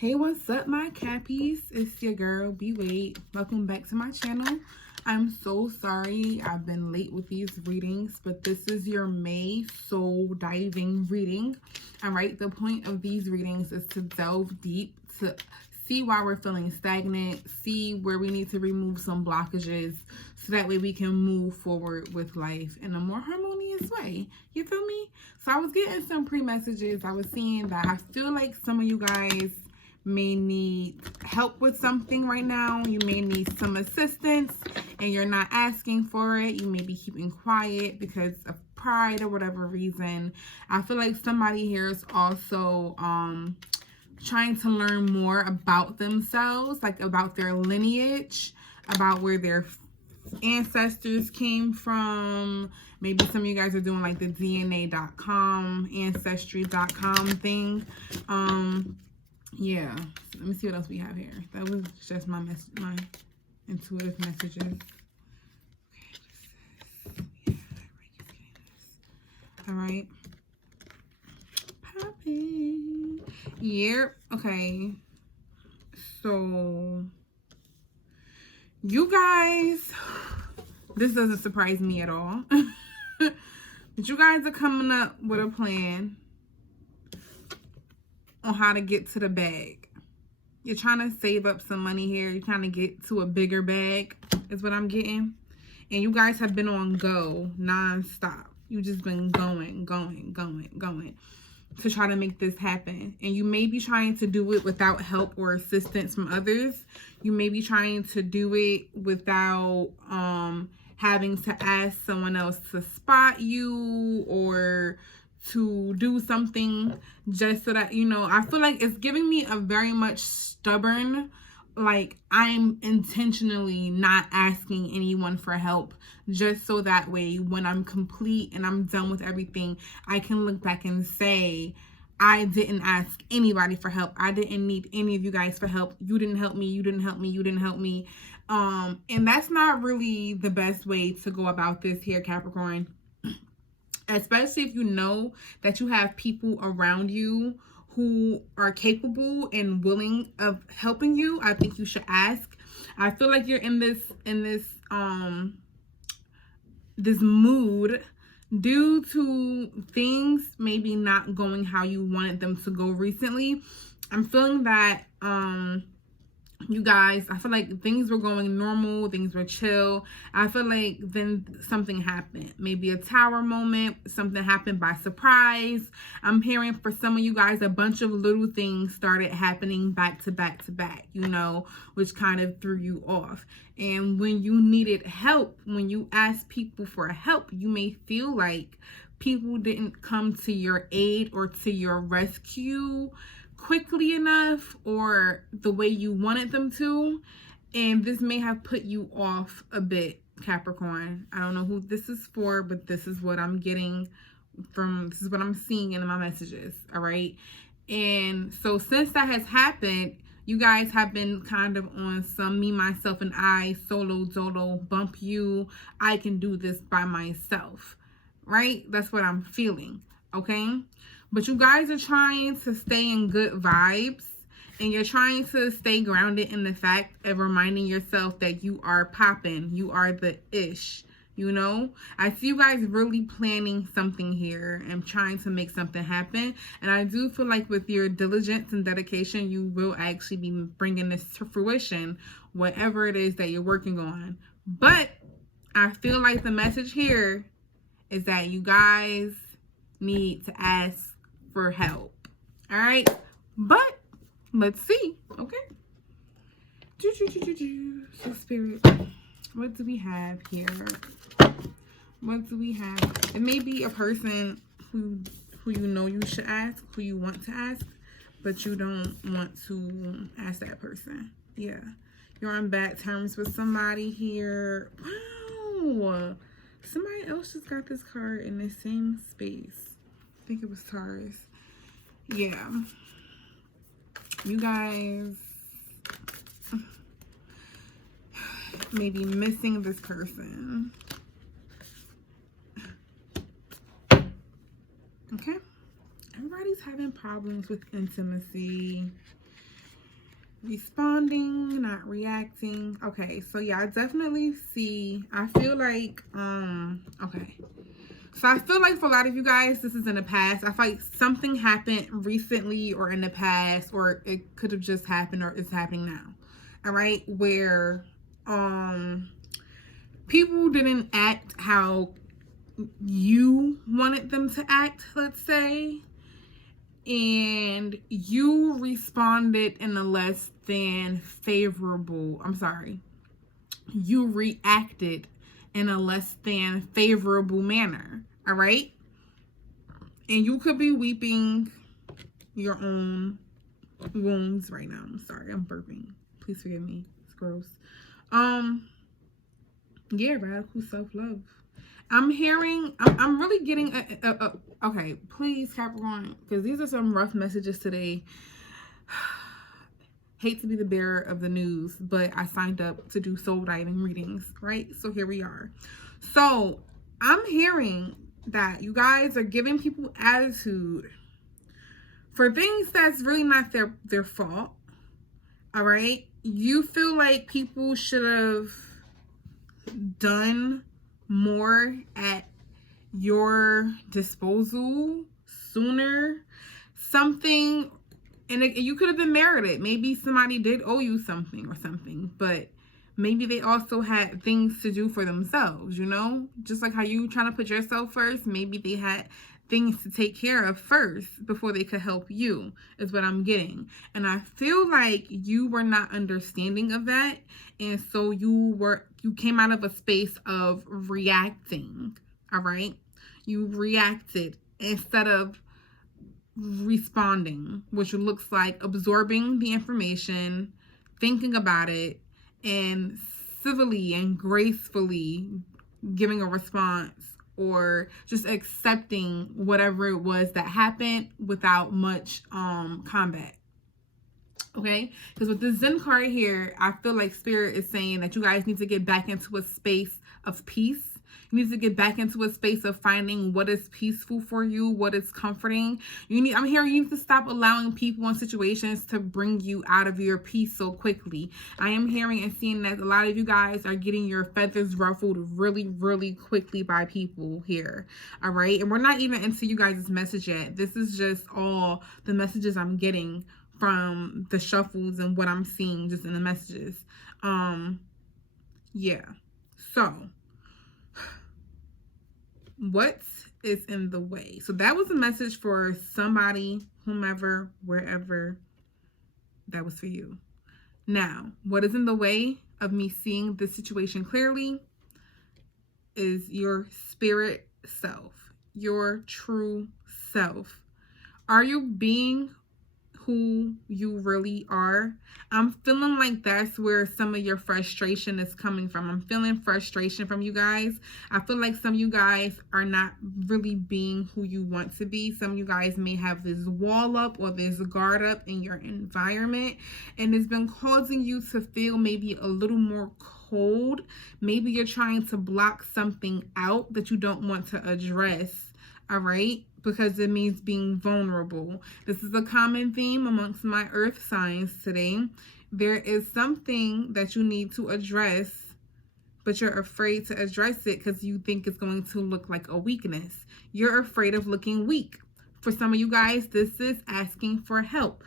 Hey, what's up, my cappies? It's your girl, B Wade. Welcome back to my channel. I'm so sorry I've been late with these readings, but this is your May soul diving reading. All right, the point of these readings is to delve deep, to see why we're feeling stagnant, see where we need to remove some blockages, so that way we can move forward with life in a more harmonious way. You feel me? So I was getting some pre-messages. I was seeing that I feel like some of you guys may need help with something right now. You may need some assistance and you're not asking for it. You may be keeping quiet because of pride or whatever reason. I feel like somebody here is also trying to learn more about themselves, like about their lineage, about where their ancestors came from. Maybe some of you guys are doing like the DNA.com, Ancestry.com thing. Yeah, let me see what else we have here. That was just my intuitive messages. Okay, all right. Popping. Yep. Okay. So, you guys, this doesn't surprise me at all. But you guys are coming up with a plan on how to get to the bag. You're trying to save up some money here. You're trying to get to a bigger bag is what I'm getting. And you guys have been on go non-stop. You just been going to try to make this happen. And you may be trying to do it without help or assistance from others. You may be trying to do it without having to ask someone else to spot you or to do something, just so that, you know, I feel like it's giving me a very much stubborn, like I'm intentionally not asking anyone for help, just so that way when I'm complete and I'm done with everything, I can look back and say, I didn't ask anybody for help. I didn't need any of you guys for help. You didn't help me. You didn't help me. You didn't help me. And that's not really the best way to go about this here, Capricorn. Especially if you know that you have people around you who are capable and willing of helping you. I think you should ask. I feel like you're in this mood due to things maybe not going how you wanted them to go recently. I'm feeling that you guys, I feel like things were going normal, things were chill. I feel like then something happened. Maybe a tower moment, something happened by surprise. I'm hearing for some of you guys, a bunch of little things started happening back to back to back, you know, which kind of threw you off. And when you needed help, when you asked people for help, you may feel like people didn't come to your aid or to your rescue quickly enough or the way you wanted them to, and this may have put you off a bit, Capricorn. I don't know who this is for, but this is what I'm getting this is what I'm seeing in my messages. All right, and so since that has happened, you guys have been kind of on some me, myself, and I, solo dolo, bump you, I can do this by myself, right? That's what I'm feeling. Okay, but you guys are trying to stay in good vibes, and you're trying to stay grounded in the fact of reminding yourself that you are popping. You are the ish, you know? I see you guys really planning something here and trying to make something happen. And I do feel like with your diligence and dedication, you will actually be bringing this to fruition, whatever it is that you're working on. But I feel like the message here is that you guys need to ask for help. All right, but let's see. Okay, so spirit, what do we have here? What do we have? It may be a person who you know you should ask, who you want to ask, but you don't want to ask that person. Yeah, you're on bad terms with somebody here. Wow, somebody else just got this card in the same space. I think it was Taurus. Yeah, you guys may be missing this person. Okay, everybody's having problems with intimacy. Responding, not reacting. Okay, so yeah, I definitely see. I feel like, okay. So I feel like for a lot of you guys, this is in the past. I feel like something happened recently or in the past, or it could have just happened or it's happening now. All right, where people didn't act how you wanted them to act, let's say, and you responded in a less than favorable, I'm sorry, you reacted in a less than favorable manner. All right, and you could be weeping your own wounds right now. I'm sorry, I'm burping. Please forgive me. It's gross. Yeah, radical self-love. I'm hearing, I'm really getting okay, please, Capricorn, because these are some rough messages today. Hate to be the bearer of the news, but I signed up to do soul diving readings, right? So here we are. So I'm hearing that you guys are giving people attitude for things that's really not their fault. All right, you feel like people should have done more at your disposal sooner, something, and you could have been merited. Maybe somebody did owe you something or something, but maybe they also had things to do for themselves, you know, just like how you trying to put yourself first. Maybe they had things to take care of first before they could help you, is what I'm getting. And I feel like you were not understanding of that, and so you came out of a space of reacting. All right, you reacted instead of responding, which looks like absorbing the information, thinking about it, and civilly and gracefully giving a response, or just accepting whatever it was that happened without much combat. Okay, because with the Zen card here, I feel like Spirit is saying that you guys need to get back into a space of peace. You need to get back into a space of finding what is peaceful for you, what is comforting. I'm hearing you need to stop allowing people and situations to bring you out of your peace so quickly. I am hearing and seeing that a lot of you guys are getting your feathers ruffled really, really quickly by people here. All right, and we're not even into you guys' message yet. This is just all the messages I'm getting from the shuffles and what I'm seeing just in the messages. Yeah. So what is in the way? So that was a message for somebody, whomever, wherever. That was for you. Now, what is in the way of me seeing this situation clearly is your spirit self, your true self. Are you being who you really are? I'm feeling like that's where some of your frustration is coming from. I'm feeling frustration from you guys. I feel like some of you guys are not really being who you want to be. Some of you guys may have this wall up or this guard up in your environment, and it's been causing you to feel maybe a little more cold. Maybe you're trying to block something out that you don't want to address. All right, because it means being vulnerable. This is a common theme amongst my earth signs today. There is something that you need to address, but you're afraid to address it because you think it's going to look like a weakness. You're afraid of looking weak. For some of you guys, this is asking for help.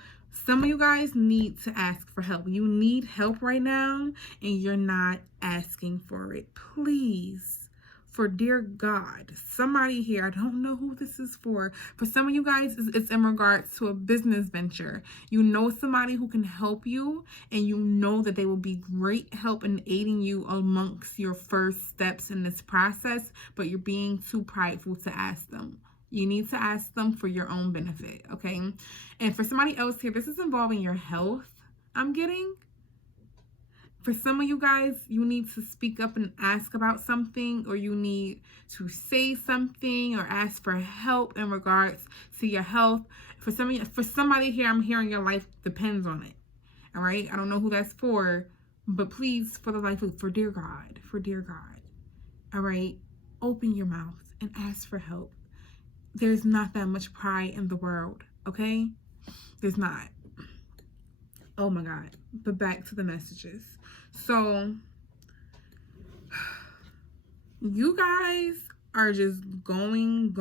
Some of you guys need to ask for help. You need help right now, and you're not asking for it. Please. For dear God, somebody here, I don't know who this is for. For some of you guys, it's in regards to a business venture. You know somebody who can help you, and you know that they will be great help in aiding you amongst your first steps in this process, but you're being too prideful to ask them. You need to ask them for your own benefit, okay? And for somebody else here, this is involving your health, I'm getting. For some of you guys, you need to speak up and ask about something, or you need to say something or ask for help in regards to your health. For somebody here, I'm hearing your life depends on it. All right? I don't know who that's for, but please, for the life of, for dear God, all right? Open your mouth and ask for help. There's not that much pride in the world, okay? There's not. Oh my God. But back to the messages. So you guys are just going.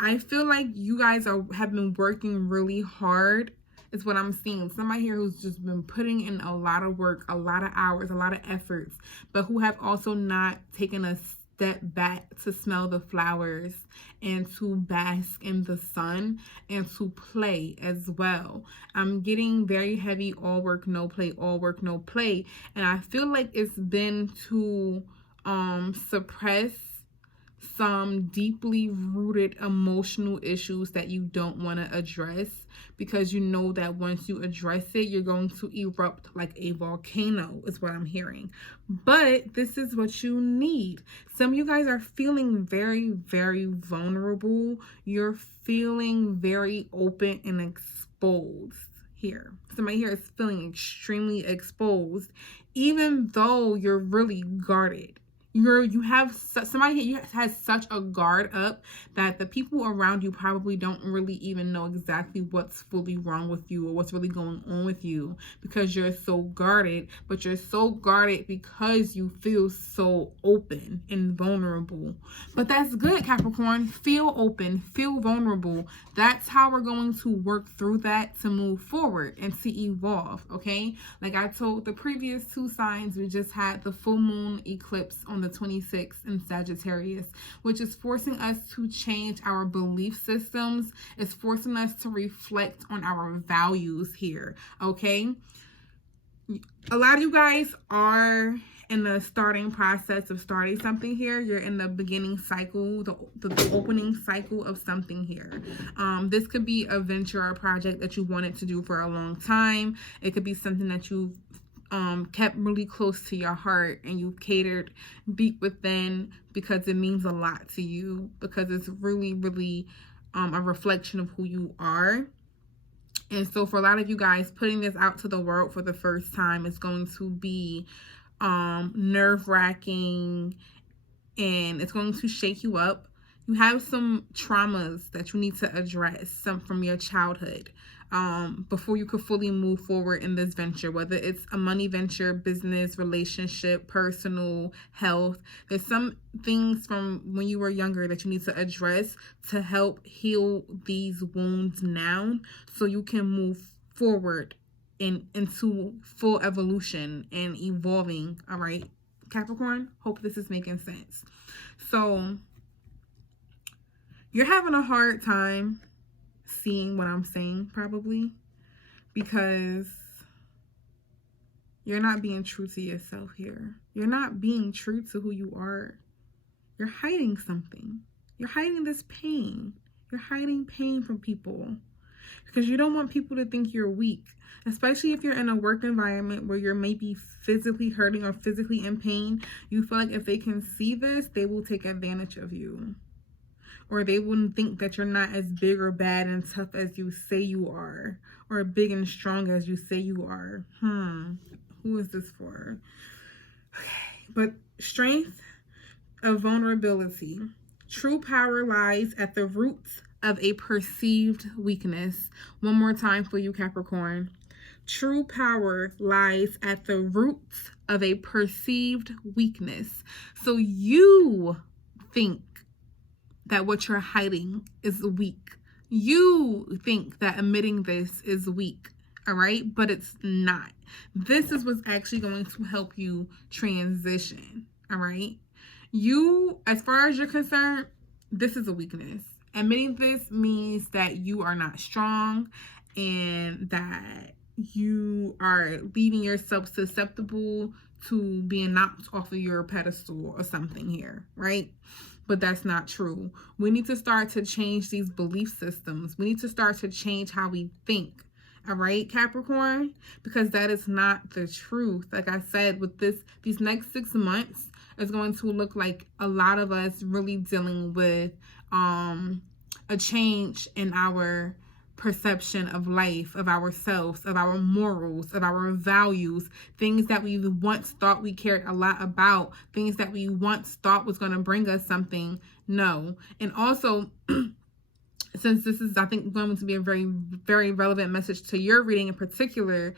I feel like you guys have been working really hard, is what I'm seeing. Somebody here who's just been putting in a lot of work, a lot of hours, a lot of efforts, but who have also not taken a step back to smell the flowers and to bask in the sun and to play as well. I'm getting very heavy all work, no play, all work, no play. And I feel like it's been to suppress some deeply rooted emotional issues that you don't want to address, because you know that once you address it, you're going to erupt like a volcano, is what I'm hearing. But this is what you need. Some of you guys are feeling very, very vulnerable. You're feeling very open and exposed here. Somebody here is feeling extremely exposed, even though you're really guarded. You have somebody here has such a guard up that the people around you probably don't really even know exactly what's fully wrong with you or what's really going on with you, because you're so guarded. But you're so guarded because you feel so open and vulnerable. But that's good, Capricorn. Feel open, feel vulnerable. That's how we're going to work through that to move forward and to evolve, okay? Like I told the previous two signs, we just had the full moon eclipse on the 26th in Sagittarius, which is forcing us to change our belief systems. It's forcing us to reflect on our values here, okay? A lot of you guys are in the starting process of starting something here. You're in the beginning cycle, the opening cycle of something here. This could be a venture or a project that you wanted to do for a long time. It could be something that you've kept really close to your heart and you've catered deep within because it means a lot to you, because it's really, really a reflection of who you are. And so for a lot of you guys, putting this out to the world for the first time is going to be nerve-wracking, and it's going to shake you up. You have some traumas that you need to address, some from your childhood, before you could fully move forward in this venture, whether it's a money venture, business, relationship, personal, health. There's some things from when you were younger that you need to address to help heal these wounds now, so you can move forward into full evolution and evolving. All right, Capricorn, hope this is making sense. So you're having a hard time seeing what I'm saying, probably because you're not being true to yourself here. You're not being true to who you are. You're hiding something. You're hiding this pain. You're hiding pain from people because you don't want people to think you're weak, especially if you're in a work environment where you're maybe physically hurting or physically in pain. You feel like if they can see this, they will take advantage of you, or they wouldn't think that you're not as big or bad and tough as you say you are, or big and strong as you say you are. Who is this for? Okay. But strength of vulnerability. True power lies at the roots of a perceived weakness. One more time for you, Capricorn. True power lies at the roots of a perceived weakness. So you think that what you're hiding is weak. You think that admitting this is weak, all right? But it's not. This is what's actually going to help you transition, all right? You, as far as you're concerned, this is a weakness. Admitting this means that you are not strong and that you are leaving yourself susceptible to being knocked off of your pedestal or something here, right? But that's not true. We need to start to change these belief systems. We need to start to change how we think. All right, Capricorn? Because that is not the truth. Like I said, with these next 6 months is going to look like a lot of us really dealing with a change in our perception of life, of ourselves, of our morals, of our values, things that we once thought we cared a lot about, things that we once thought was going to bring us something. No. And also since this is, I think, going to be a very, very relevant message to your reading in particular,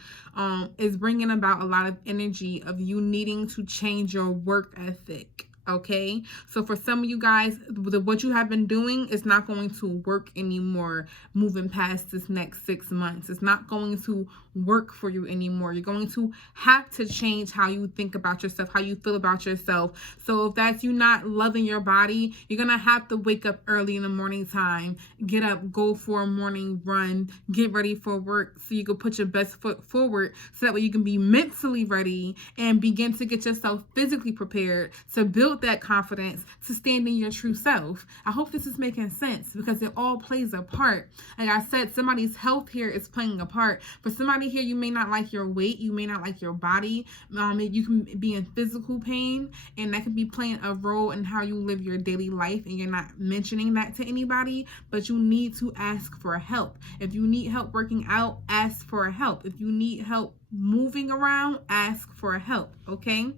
is bringing about a lot of energy of you needing to change your work ethic. Okay, so for some of you guys, what you have been doing is not going to work anymore. Moving past this next 6 months, it's not going to work for you anymore. You're going to have to change how you think about yourself, how you feel about yourself. So if that's you not loving your body, you're gonna have to wake up early in the morning time, get up, go for a morning run, get ready for work, so you can put your best foot forward, so that way you can be mentally ready and begin to get yourself physically prepared to build that confidence to stand in your true self. I hope this is making sense, because it all plays a part. Like I said, somebody's health here is playing a part. For somebody here, you may not like your weight, you may not like your body, you can be in physical pain, and that can be playing a role in how you live your daily life, and you're not mentioning that to anybody, but you need to ask for help. If you need help working out, ask for help. If you need help moving around, ask for help. Okay,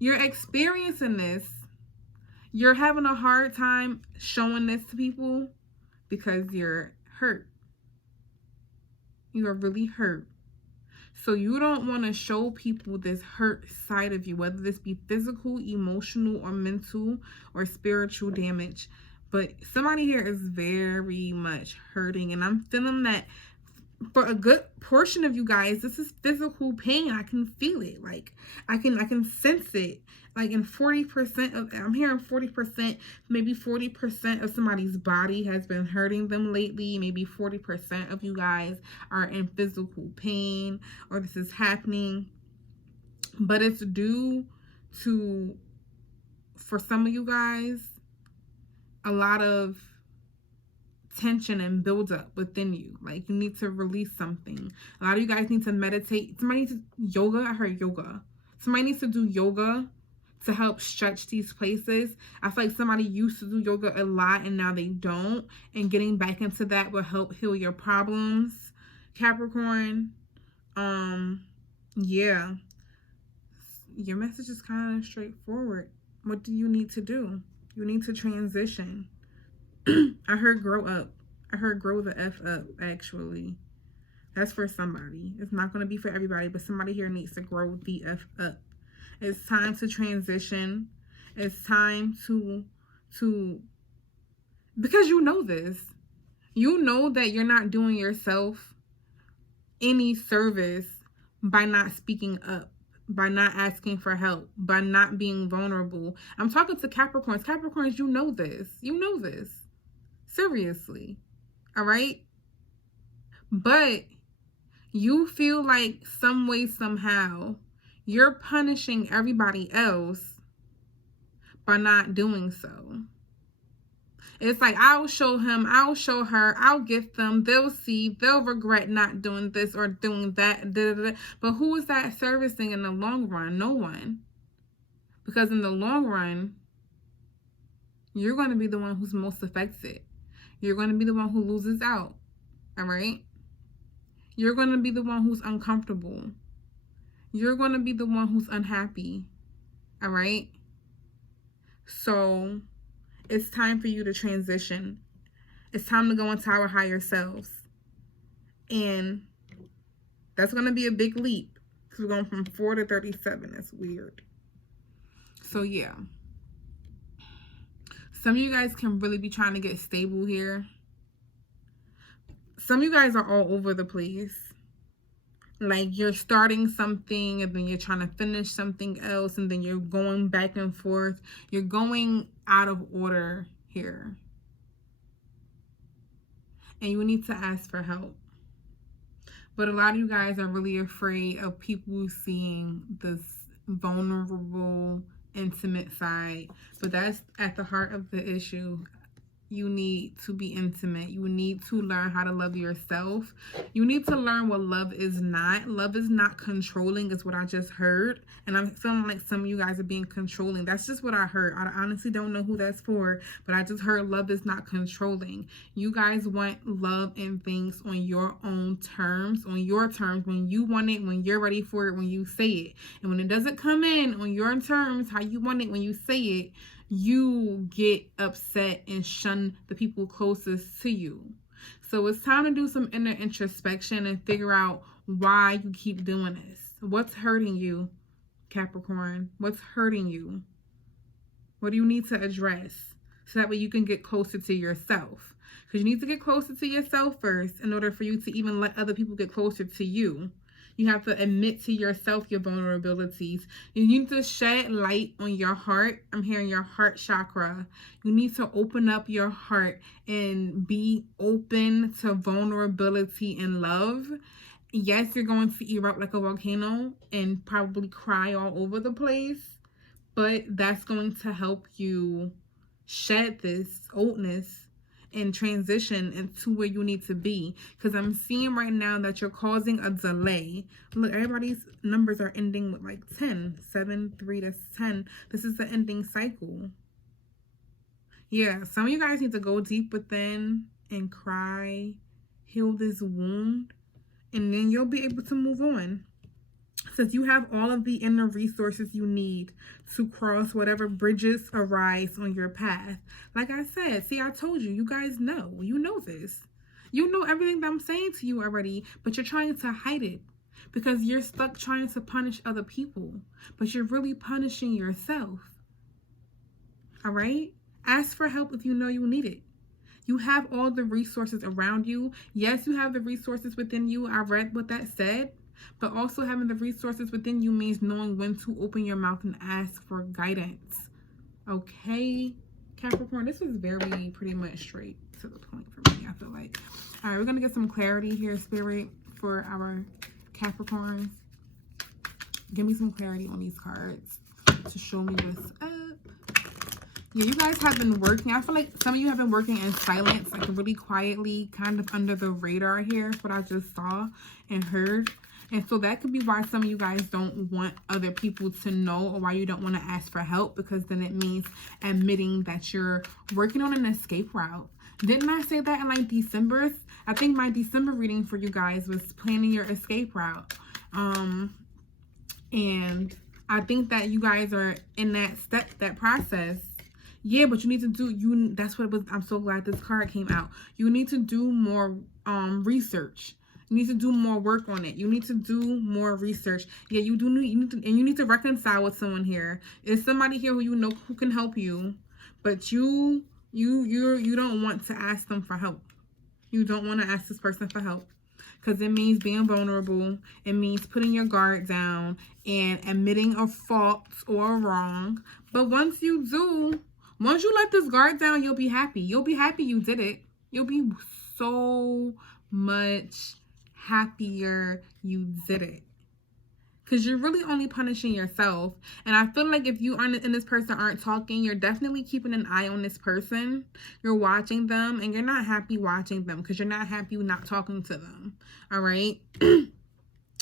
you're experiencing this, you're having a hard time showing this to people because you're hurt. You are really hurt. So you don't want to show people this hurt side of you, whether this be physical, emotional, or mental, or spiritual damage. But somebody here is very much hurting, and I'm feeling that for a good portion of you guys, this is physical pain. I can feel it. Like I can sense it. Like in 40% of, I'm hearing 40%, maybe 40% of somebody's body has been hurting them lately. Maybe 40% of you guys are in physical pain, or this is happening. But it's due to, for some of you guys, a lot of tension and build up within you. Like you need to release something. A lot of you guys need to meditate. Somebody needs to yoga. I heard yoga. Somebody needs to do yoga to help stretch these places. I feel like somebody used to do yoga a lot and now they don't, and getting back into that will help heal your problems, Capricorn. Yeah, your message is kind of straightforward. What do you need to do? You need to transition. I heard grow up. I heard grow the F up, actually. That's for somebody. It's not going to be for everybody, but somebody here needs to grow the F up. It's time to transition. It's time to because you know this. You know that you're not doing yourself any service by not speaking up, by not asking for help, by not being vulnerable. I'm talking to Capricorns. Capricorns, you know this. You know this. Seriously. All right? But you feel like some way, somehow, you're punishing everybody else by not doing so. It's like, I'll show him, I'll show her, I'll get them, they'll see, they'll regret not doing this or doing that. Da, da, da. But who is that servicing in the long run? No one. Because in the long run, you're going to be the one who's most affected. You're going to be the one who loses out. All right? You're going to be the one who's uncomfortable. You're going to be the one who's unhappy. All right? So it's time for you to transition. It's time to go into our higher selves. And that's going to be a big leap, because we're going from 4 to 37. That's weird. So yeah. Some of you guys can really be trying to get stable here. Some of you guys are all over the place. Like you're starting something and then you're trying to finish something else, and then you're going back and forth. You're going out of order here. And you need to ask for help. But a lot of you guys are really afraid of people seeing this vulnerable, intimate side. But that's at the heart of the issue. You need to be intimate. You need to learn how to love yourself. You need to learn what love is not. Love is not controlling, is what I just heard. And I'm feeling like some of you guys are being controlling. That's just what I heard. I honestly don't know who that's for, but I just heard love is not controlling. You guys want love and things on your own terms, on your terms, when you want it, when you're ready for it, when you say it. And when it doesn't come in on your terms, how you want it, when you say it, you get upset and shun the people closest to you. So it's time to do some inner introspection and figure out why you keep doing this. What's hurting you, Capricorn? What's hurting you? What do you need to address so that way you can get closer to yourself? Because you need to get closer to yourself first in order for you to even let other people get closer to you. You have to admit to yourself your vulnerabilities. You need to shed light on your heart. I'm hearing your heart chakra. You need to open up your heart and be open to vulnerability and love. Yes, you're going to erupt like a volcano and probably cry all over the place, but that's going to help you shed this oldness and transition into where you need to be. Because I'm seeing right now that you're causing a delay. Look, everybody's numbers are ending with like 10. 7, 3, that's 10. This is the ending cycle. Yeah, some of you guys need to go deep within and cry, heal this wound, and then you'll be able to move on. Since you have all of the inner resources you need to cross whatever bridges arise on your path. Like I said, see, I told you, you guys know. You know this. You know everything that I'm saying to you already, but you're trying to hide it because you're stuck trying to punish other people, but you're really punishing yourself. All right? Ask for help if you know you need it. You have all the resources around you. Yes, you have the resources within you. I read what that said. But also having the resources within you means knowing when to open your mouth and ask for guidance. Okay, Capricorn, this was very pretty much straight to the point for me, I feel like. All right, we're going to get some clarity here, Spirit, for our Capricorns. Give me some clarity on these cards to show me what's up. Yeah, you guys have been working. I feel like some of you have been working in silence, like really quietly, kind of under the radar here. That's what I just saw and heard. And so that could be why some of you guys don't want other people to know, or why you don't want to ask for help, because then it means admitting that you're working on an escape route. Didn't I say that in like December? I think my December reading for you guys was planning your escape route. And I think that you guys are in that step, that process. Yeah, but you need to do, that's what it was. I'm so glad this card came out. You need to do more research. You need to do more work on it. You need to do more research. Yeah, you need to reconcile with someone here. There's somebody here who you know who can help you, but you don't want to ask them for help. You don't want to ask this person for help because it means being vulnerable. It means putting your guard down and admitting a fault or a wrong. But once you let this guard down, you'll be happy. You'll be happy you did it. You'll be so much happier you did it, because you're really only punishing yourself. And I feel like if you and this person aren't talking, you're definitely keeping an eye on this person. You're watching them, and you're not happy watching them because you're not happy not talking to them. All right. And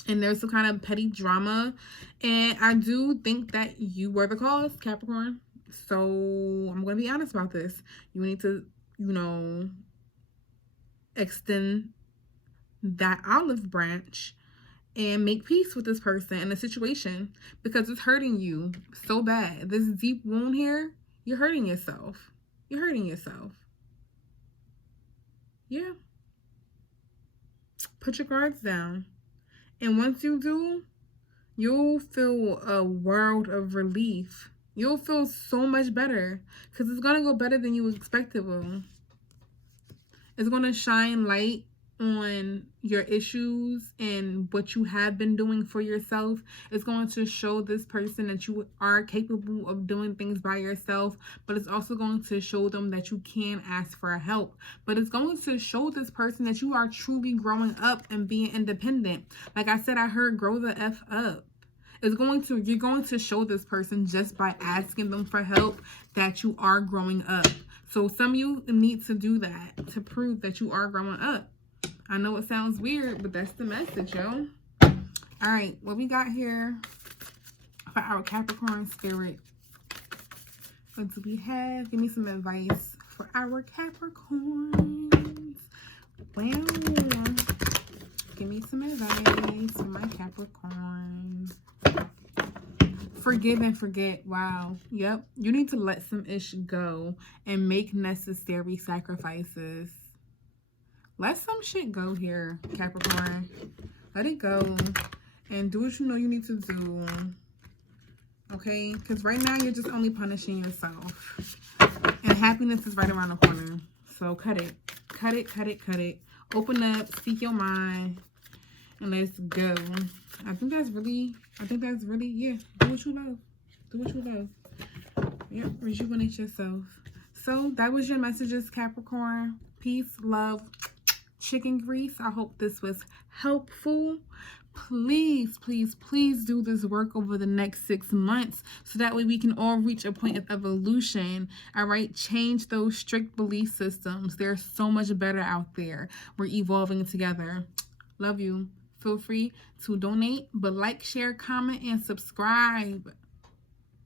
there's some kind of petty drama, and I do think that you were the cause, Capricorn. So I'm gonna be honest about this. You need to, extend that olive branch and make peace with this person and the situation, because it's hurting you so bad. This deep wound here, you're hurting yourself. You're hurting yourself. Yeah. Put your guards down. And once you do, you'll feel a world of relief. You'll feel so much better because it's going to go better than you expected will. It's going to shine light on your issues and what you have been doing for yourself. It's going to show this person that you are capable of doing things by yourself, but it's also going to show them that you can ask for help. But it's going to show this person that you are truly growing up and being independent. Like I said, I heard grow the F up. You're going to show this person just by asking them for help that you are growing up. So some of you need to do that to prove that you are growing up. I know it sounds weird, but that's the message, yo. All right, what we got here for our Capricorn spirit? What do we have? Give me some advice for our Capricorns. Well, give me some advice for my Capricorns. Forgive and forget. Wow. Yep. You need to let some ish go and make necessary sacrifices. Let some shit go here, Capricorn. Let it go and do what you know you need to do. Okay? Because right now you're just only punishing yourself. And happiness is right around the corner. So cut it. Cut it, cut it, cut it. Open up, speak your mind, and let's go. I think that's really, yeah. Do what you love. Do what you love. Yep, rejuvenate yourself. So that was your messages, Capricorn. Peace, love, chicken grease. I hope this was helpful. Please, please, please do this work over the next 6 months so that way we can all reach a point of evolution. All right, change those strict belief systems. They're so much better out there. We're evolving together. Love you. Feel free to donate, but like, share, comment, and subscribe.